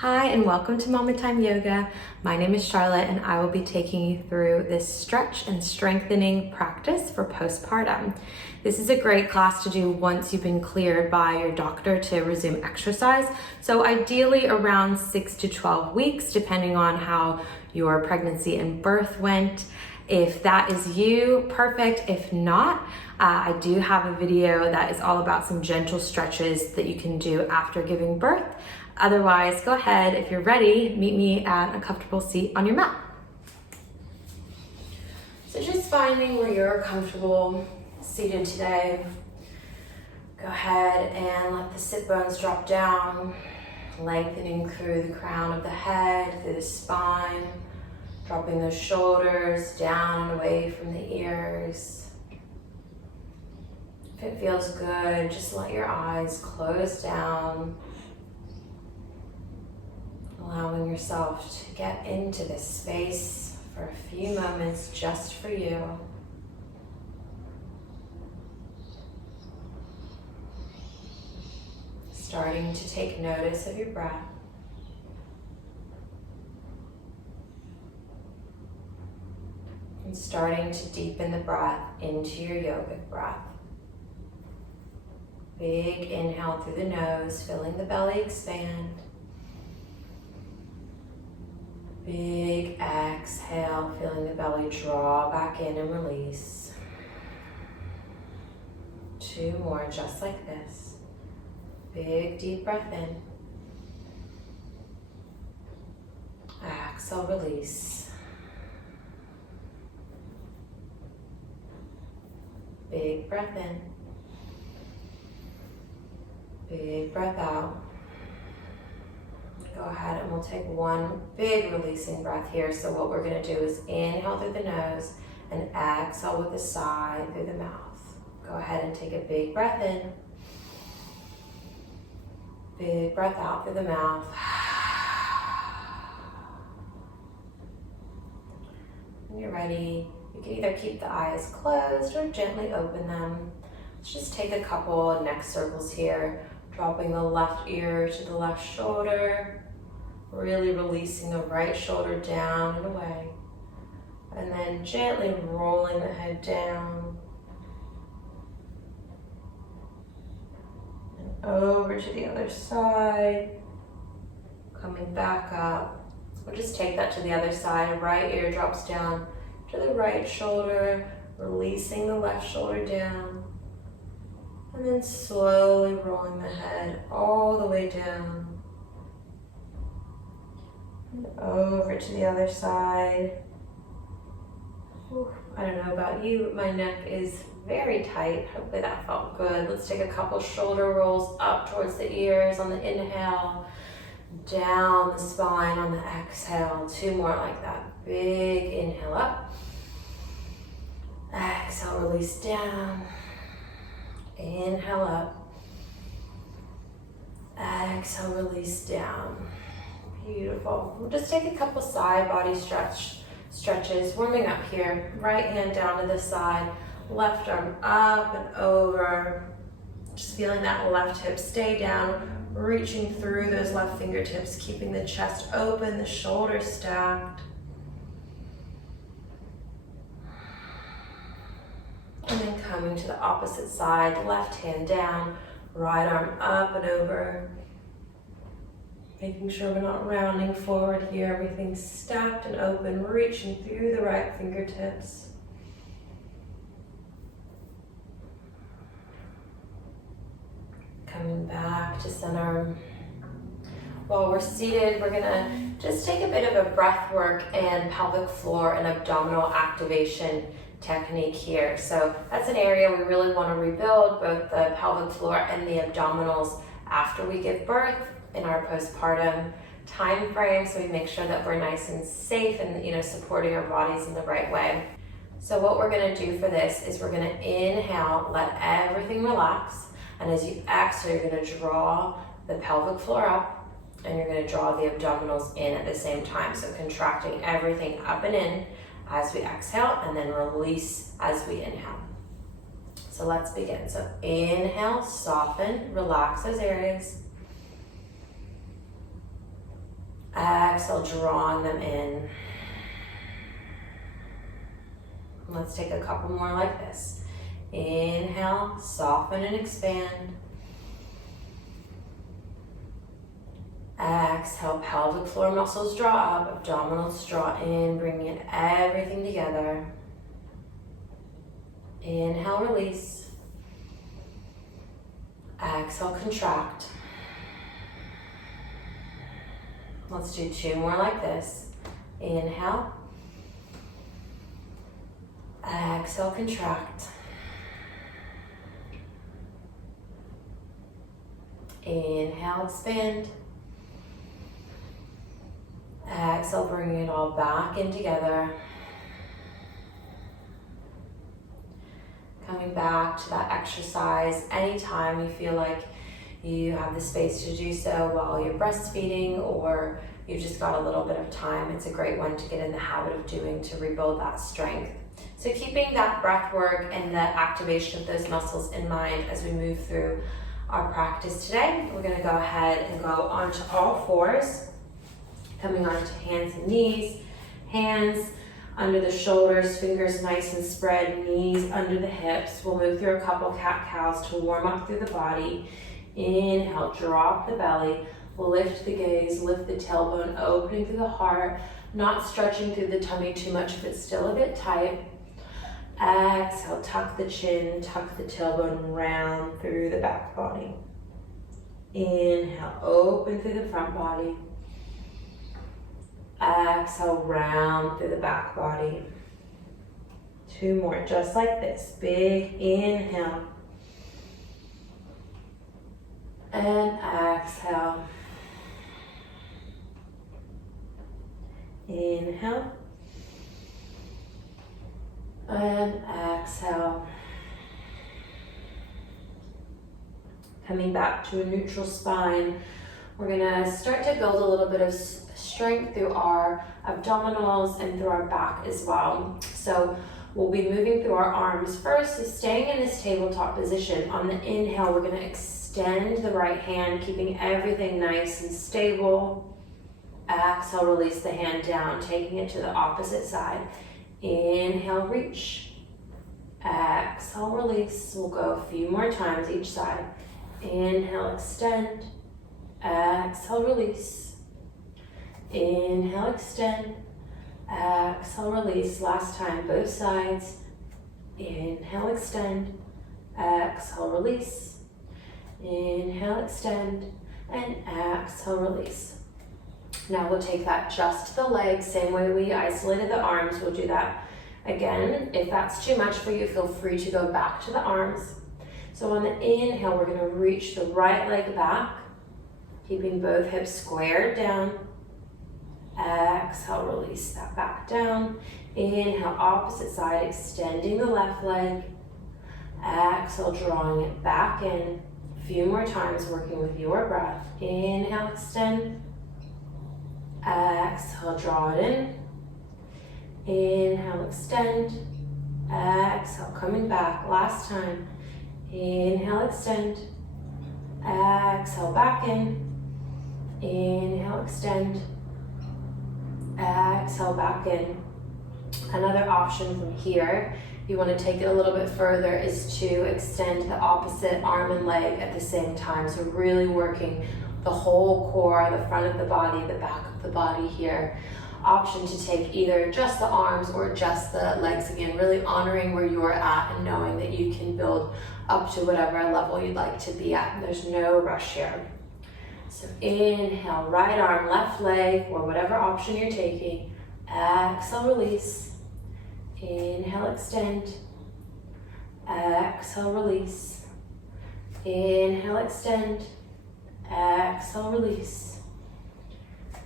Hi and welcome to Mama Time Yoga. My name is Charlotte and I will be taking you through this stretch and strengthening practice for postpartum. This is a great class to do once you've been cleared by your doctor to resume exercise. So ideally around 6 to 12 weeks, depending on how your pregnancy and birth went. If that is you, perfect. If not, I do have a video that is all about some gentle stretches that you can do after giving birth. Otherwise, go ahead, if you're ready, meet me at a comfortable seat on your mat. So just finding where you're comfortable seated today. Go ahead and let the sit bones drop down, lengthening through the crown of the head, through the spine, dropping those shoulders down and away from the ears. If it feels good, just let your eyes close down, allowing yourself to get into this space for a few moments just for you. Starting to take notice of your breath. And starting to deepen the breath into your yogic breath. Big inhale through the nose, feeling the belly expand. Big exhale, feeling the belly draw back in and release. 2 more, just like this. Big deep breath in. Exhale, release. Big breath in. Big breath out. Go ahead and we'll take one big releasing breath here. So what we're going to do is inhale through the nose and exhale with the sigh through the mouth. Go ahead and take a big breath in. Big breath out through the mouth. When you're ready, you can either keep the eyes closed or gently open them. Let's just take a couple of neck circles here, dropping the left ear to the left shoulder. Really releasing the right shoulder down and away. And then gently rolling the head down. And over to the other side. Coming back up. We'll just take that to the other side. Right ear drops down to the right shoulder. Releasing the left shoulder down. And then slowly rolling the head all the way down. And over to the other side. Whew, I don't know about you, but my neck is very tight. Hopefully that felt good. Let's take a couple shoulder rolls up towards the ears on the inhale. Down the spine on the exhale. 2 more like that. Big inhale up. Exhale, release down. Inhale up. Exhale, release down. Beautiful. We'll just take a couple side body stretches, warming up here. Right hand down to the side, left arm up and over. Just feeling that left hip stay down, reaching through those left fingertips, keeping the chest open, the shoulders stacked. And then coming to the opposite side, left hand down, right arm up and over. Making sure we're not rounding forward here. Everything's stacked and open, reaching through the right fingertips. Coming back to center. While we're seated, we're gonna just take a bit of a breath work and pelvic floor and abdominal activation technique here. So that's an area we really want to rebuild, both the pelvic floor and the abdominals after we give birth in our postpartum time frame, so we make sure that we're nice and safe and supporting our bodies in the right way. So what we're going to do for this is we're going to inhale, let everything relax, and as you exhale, you're going to draw the pelvic floor up and you're going to draw the abdominals in at the same time. So contracting everything up and in as we exhale, and then release as we inhale. So let's begin. So inhale, soften, relax those areas. Exhale, drawing them in. Let's take a couple more like this. Inhale, soften and expand. Exhale, pelvic floor muscles draw up, abdominals draw in, bringing everything together. Inhale, release. Exhale, contract. Let's do 2 more like this. Inhale. Exhale, contract. Inhale, expand. Exhale, bringing it all back in together. Coming back to that exercise anytime you feel like you have the space to do so while you're breastfeeding or you've just got a little bit of time. It's a great one to get in the habit of doing to rebuild that strength. So keeping that breath work and the activation of those muscles in mind as we move through our practice today, we're going to go ahead and go onto all fours, coming onto hands and knees, hands under the shoulders, fingers nice and spread, knees under the hips. We'll move through a couple cat-cows to warm up through the body. Inhale, drop the belly, lift the gaze, lift the tailbone, opening through the heart, not stretching through the tummy too much if it's still a bit tight. Exhale, tuck the chin, tuck the tailbone round through the back body. Inhale, open through the front body. Exhale, round through the back body. 2 more, just like this. Big inhale. And exhale. Inhale. And exhale. Coming back to a neutral spine. We're gonna start to build a little bit of strength through our abdominals and through our back as well. So we'll be moving through our arms first, so staying in this tabletop position. On the inhale, we're gonna extend the right hand, keeping everything nice and stable. Exhale, release the hand down, taking it to the opposite side. Inhale, reach. Exhale, release. We'll go a few more times each side. Inhale, extend. Exhale, release. Inhale, extend. Exhale, release. Last time, both sides. Inhale, extend. Exhale, release. Inhale, extend. And exhale, release. Now we'll take that just to the legs, same way we isolated the arms. We'll do that again. If that's too much for you, feel free to go back to the arms. So on the inhale, we're gonna reach the right leg back, keeping both hips squared down. Exhale, release that back down. Inhale, opposite side, extending the left leg. Exhale, drawing it back in. A few more times, working with your breath. Inhale, extend. Exhale, draw it in. Inhale, extend. Exhale, coming back. Last time. Inhale, extend. Exhale, back in. Inhale, extend. Exhale, back in. Another option from here, if you want to take it a little bit further, is to extend the opposite arm and leg at the same time. So really working the whole core, the front of the body, the back of the body here. Option to take either just the arms or just the legs. Again, really honoring where you're at and knowing that you can build up to whatever level you'd like to be at. There's no rush here. So inhale, right arm, left leg, or whatever option you're taking. Exhale, release. Inhale, extend. Exhale, release. Inhale, extend. Exhale, release.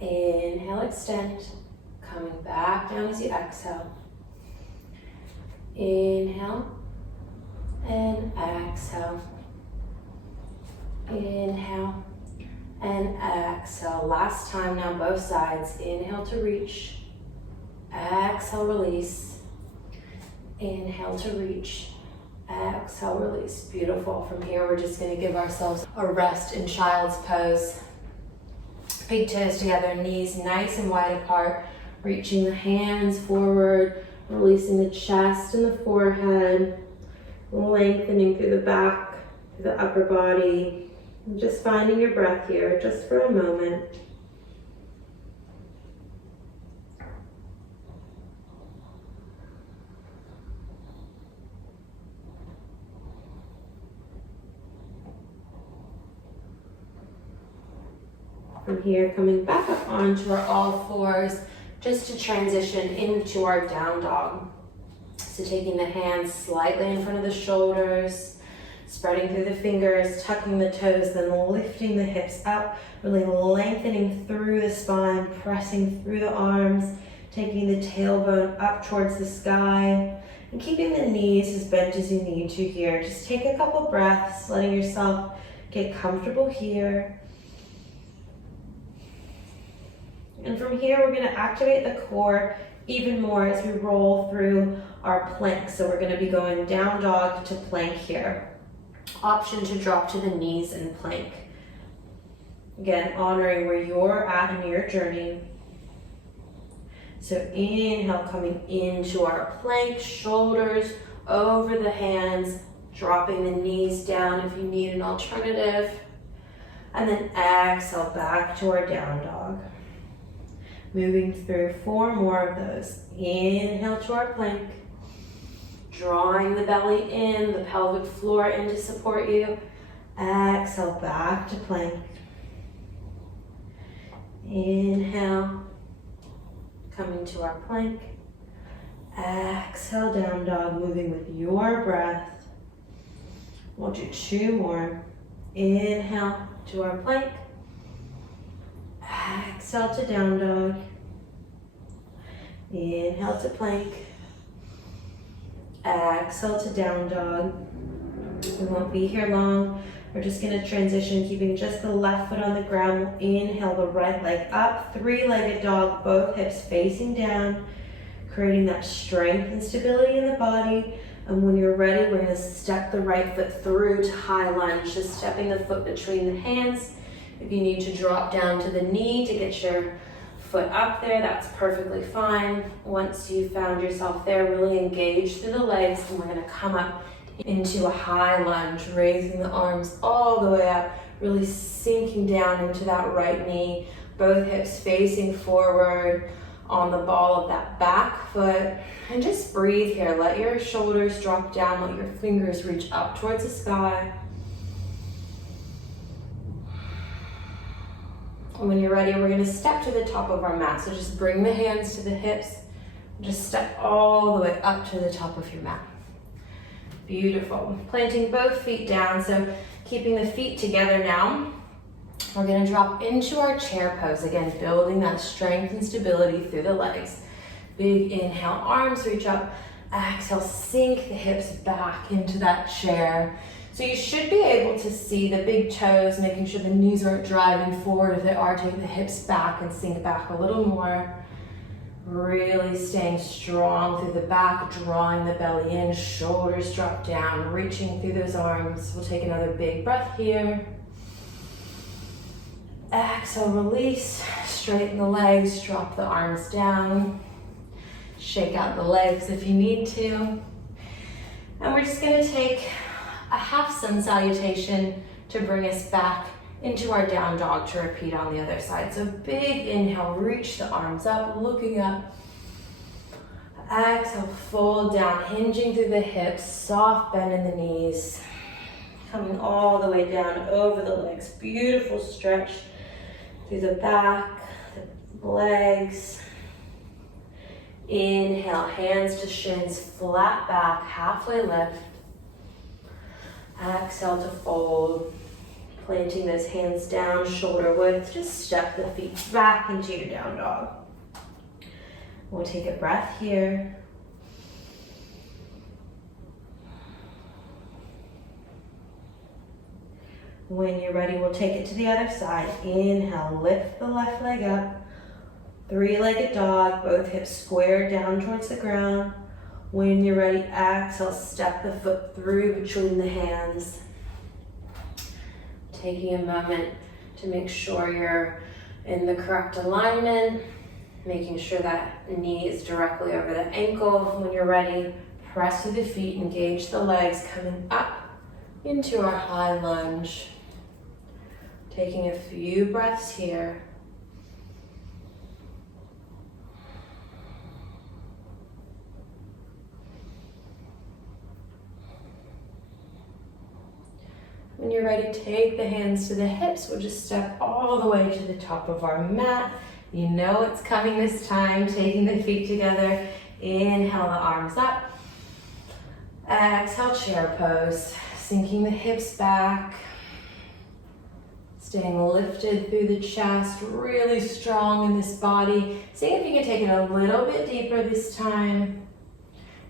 Inhale, extend. Coming back down as you exhale. Inhale and exhale. Inhale and exhale. Last time now, both sides. Inhale to reach. Exhale, release. Inhale to reach. Exhale, release. Beautiful. From here, we're just going to give ourselves a rest in child's pose. Big toes together, knees nice and wide apart. Reaching the hands forward, releasing the chest and the forehead, lengthening through the back, through the upper body. And just finding your breath here, just for a moment. From here, coming back up onto our all fours, just to transition into our down dog. So taking the hands slightly in front of the shoulders, spreading through the fingers, tucking the toes, then lifting the hips up, really lengthening through the spine, pressing through the arms, taking the tailbone up towards the sky, and keeping the knees as bent as you need to here. Just take a couple breaths, letting yourself get comfortable here. And from here, we're going to activate the core even more as we roll through our plank. So we're going to be going down dog to plank here. Option to drop to the knees and plank. Again, honoring where you're at in your journey. So inhale, coming into our plank, shoulders over the hands, dropping the knees down if you need an alternative. And then exhale back to our down dog. Moving through 4 more of those. Inhale to our plank. Drawing the belly in, the pelvic floor in to support you. Exhale back to plank. Inhale. Coming to our plank. Exhale down dog, moving with your breath. We'll do 2 more. Inhale to our plank. Exhale to down dog. Inhale to plank. Exhale to down dog. We won't be here long. We're just going to transition, keeping just the left foot on the ground. Inhale the right leg up, 3-legged dog, both hips facing down, creating that strength and stability in the body. And when you're ready, we're going to step the right foot through to high lunge, just stepping the foot between the hands. If you need to drop down to the knee to get your foot up there, that's perfectly fine. Once you've found yourself there, really engage through the legs, and we're going to come up into a high lunge, raising the arms all the way up, really sinking down into that right knee, both hips facing forward on the ball of that back foot. And just breathe here. Let your shoulders drop down, let your fingers reach up towards the sky. And when you're ready, we're going to step to the top of our mat. So just bring the hands to the hips. Just step all the way up to the top of your mat. Beautiful. Planting both feet down. So keeping the feet together now. We're going to drop into our chair pose. Again, building that strength and stability through the legs. Big inhale, arms reach up. Exhale, sink the hips back into that chair. So you should be able to see the big toes, making sure the knees aren't driving forward. If they are, take the hips back and sink back a little more. Really staying strong through the back, drawing the belly in, shoulders drop down, reaching through those arms. We'll take another big breath here. Exhale, release, straighten the legs, drop the arms down. Shake out the legs if you need to. And we're just gonna take a half sun salutation to bring us back into our down dog to repeat on the other side. So big inhale, reach the arms up, looking up. Exhale, fold down, hinging through the hips, soft bend in the knees. Coming all the way down over the legs. Beautiful stretch through the back, the legs. Inhale, hands to shins, flat back, halfway lift. Exhale to fold, planting those hands down, shoulder width. Just step the feet back into your down dog. We'll take a breath here. When you're ready, we'll take it to the other side. Inhale, lift the left leg up. 3-legged dog, both hips squared down towards the ground. When you're ready, exhale, step the foot through between the hands. Taking a moment to make sure your in the correct alignment, making sure that knee is directly over the ankle. When you're ready, press through the feet, engage the legs, coming up into our high lunge. Taking a few breaths here. When you're ready, take the hands to the hips. We'll just step all the way to the top of our mat. You know it's coming this time. Taking the feet together. Inhale the arms up. Exhale, chair pose. Sinking the hips back. Staying lifted through the chest. Really strong in this body. Seeing if you can take it a little bit deeper this time.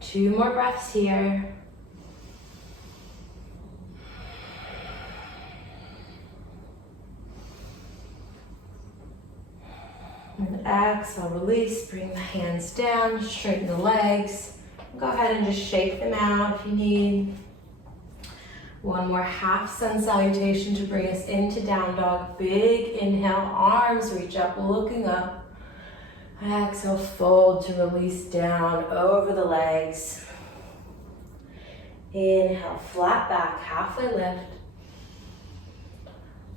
2 more breaths here. And exhale, release, bring the hands down, straighten the legs. Go ahead and just shake them out if you need. 1 more half sun salutation to bring us into down dog. Big inhale, arms reach up, looking up. Exhale, fold to release down over the legs. Inhale, flat back, halfway lift.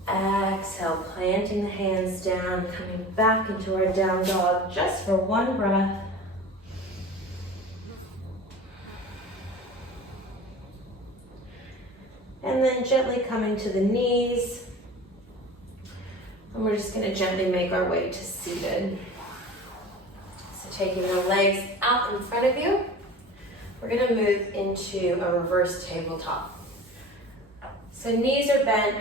Exhale, planting the hands down, coming back into our down dog just for 1 breath. And then gently coming to the knees. And we're just going to gently make our way to seated. So taking the legs out in front of you, we're going to move into a reverse tabletop. So knees are bent.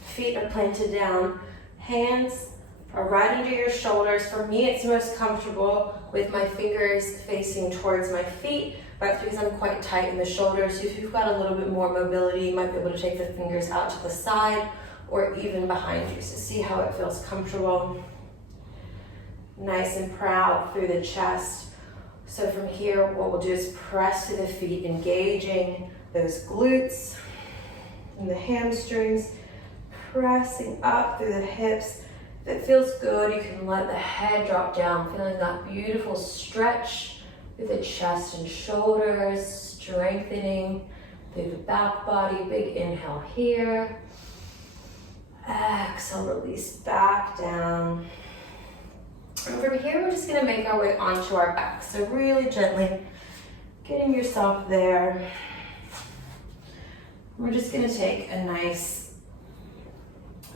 Feet are planted down, hands are right under your shoulders. For me, it's most comfortable with my fingers facing towards my feet, right, because I'm quite tight in the shoulders. So if you've got a little bit more mobility, you might be able to take the fingers out to the side or even behind you. So see how it feels comfortable. Nice and proud through the chest. So from here, what we'll do is press to the feet, engaging those glutes and the hamstrings. Pressing up through the hips. If it feels good, you can let the head drop down, feeling that beautiful stretch through the chest and shoulders, strengthening through the back body. Big inhale here. Exhale, release back down. And from here, we're just gonna make our way onto our back. So really gently getting yourself there. We're just gonna take a nice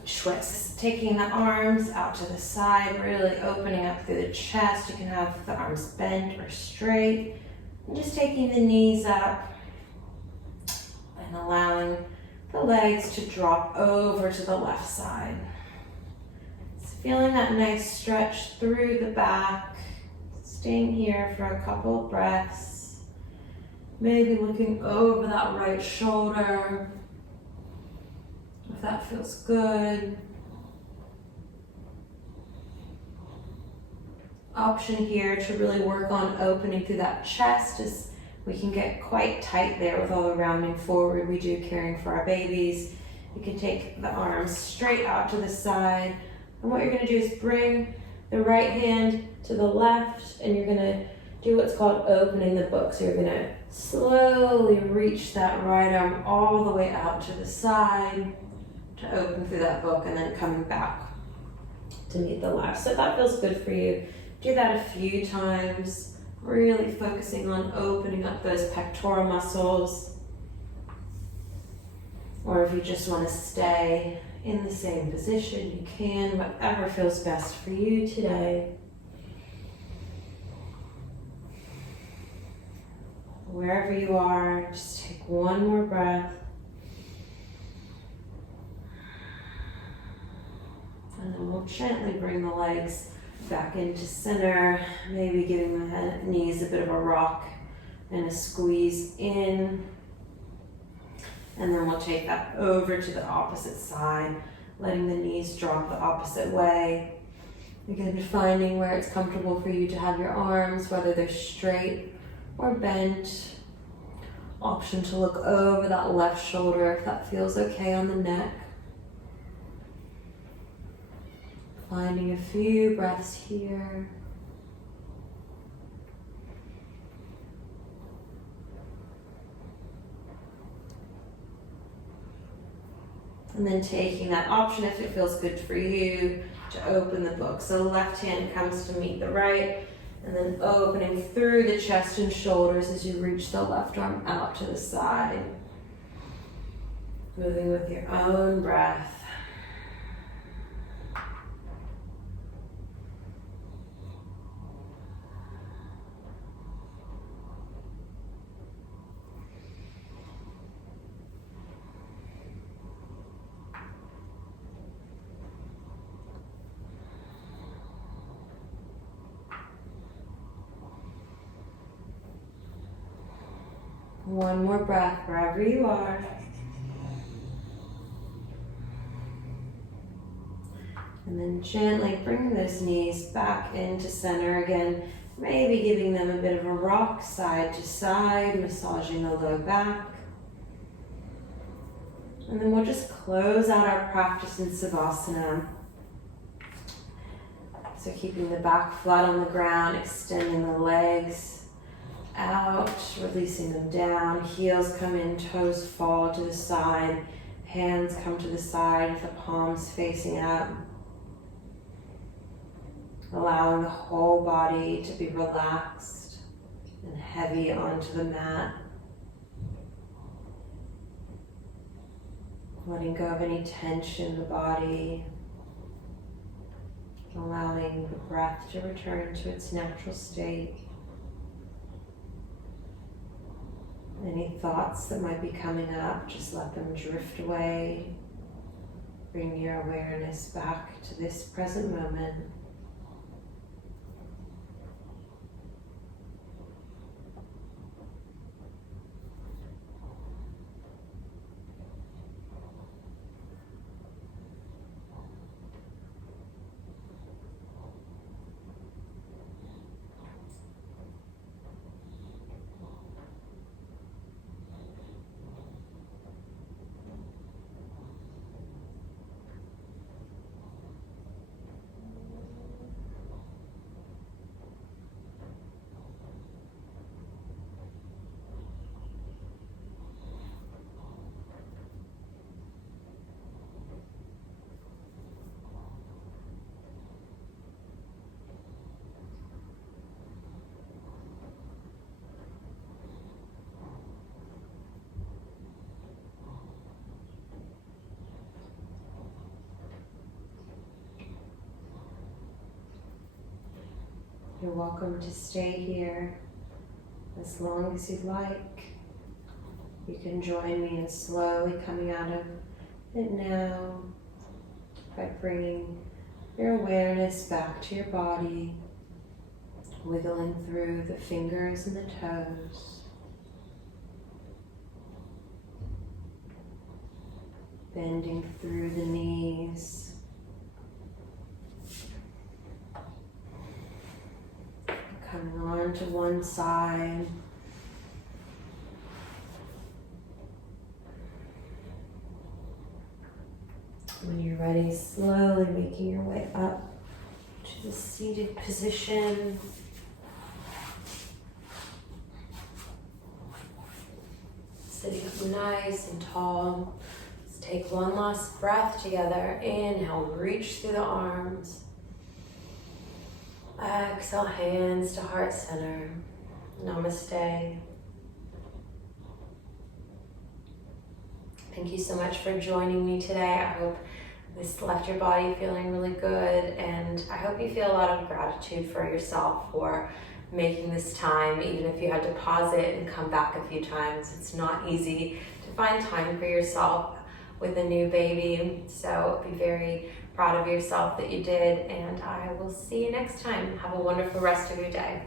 twist, taking the arms out to the side, really opening up through the chest. You can have the arms bent or straight. And just taking the knees up and allowing the legs to drop over to the left side. It's feeling that nice stretch through the back. Staying here for a couple of breaths. Maybe looking over that right shoulder. If that feels good. Option here to really work on opening through that chest as we can get quite tight there with all the rounding forward we do caring for our babies. You can take the arms straight out to the side. And what you're going to do is bring the right hand to the left, and you're going to do what's called opening the book. So you're going to slowly reach that right arm all the way out to the side to open through that book, and then coming back to meet the left. So if that feels good for you, do that a few times, really focusing on opening up those pectoral muscles. Or if you just want to stay in the same position, you can, whatever feels best for you today. Wherever you are, just take 1 more breath. And then we'll gently bring the legs back into center, maybe giving the knees a bit of a rock and a squeeze in. And then we'll take that over to the opposite side, letting the knees drop the opposite way. Again, finding where it's comfortable for you to have your arms, whether they're straight or bent. Option to look over that left shoulder if that feels okay on the neck. Finding a few breaths here. And then taking that option, if it feels good for you, to open the book. So the left hand comes to meet the right, and then opening through the chest and shoulders as you reach the left arm out to the side. Moving with your own breath. One more breath wherever you are. And then gently bring those knees back into center again. Maybe giving them a bit of a rock side to side, massaging the low back. And then we'll just close out our practice in Savasana. So keeping the back flat on the ground, extending the legs out, releasing them down. Heels come in, toes fall to the side. Hands come to the side with the palms facing up. Allowing the whole body to be relaxed and heavy onto the mat. Letting go of any tension in the body. Allowing the breath to return to its natural state. Any thoughts that might be coming up, just let them drift away. Bring your awareness back to this present moment. You're welcome to stay here as long as you'd like. You can join me in slowly coming out of it now by bringing your awareness back to your body, wiggling through the fingers and the toes. Bending through the knees. Coming on to one side. When you're ready, slowly making your way up to the seated position. Sitting up nice and tall. Let's take one last breath together. Inhale, reach through the arms. Exhale, hands to heart center. Namaste. Thank you so much for joining me today. I hope this left your body feeling really good, and I hope you feel a lot of gratitude for yourself for making this time, even if you had to pause it and come back a few times. It's not easy to find time for yourself with a new baby, so be very proud of yourself that you did, and I will see you next time. Have a wonderful rest of your day.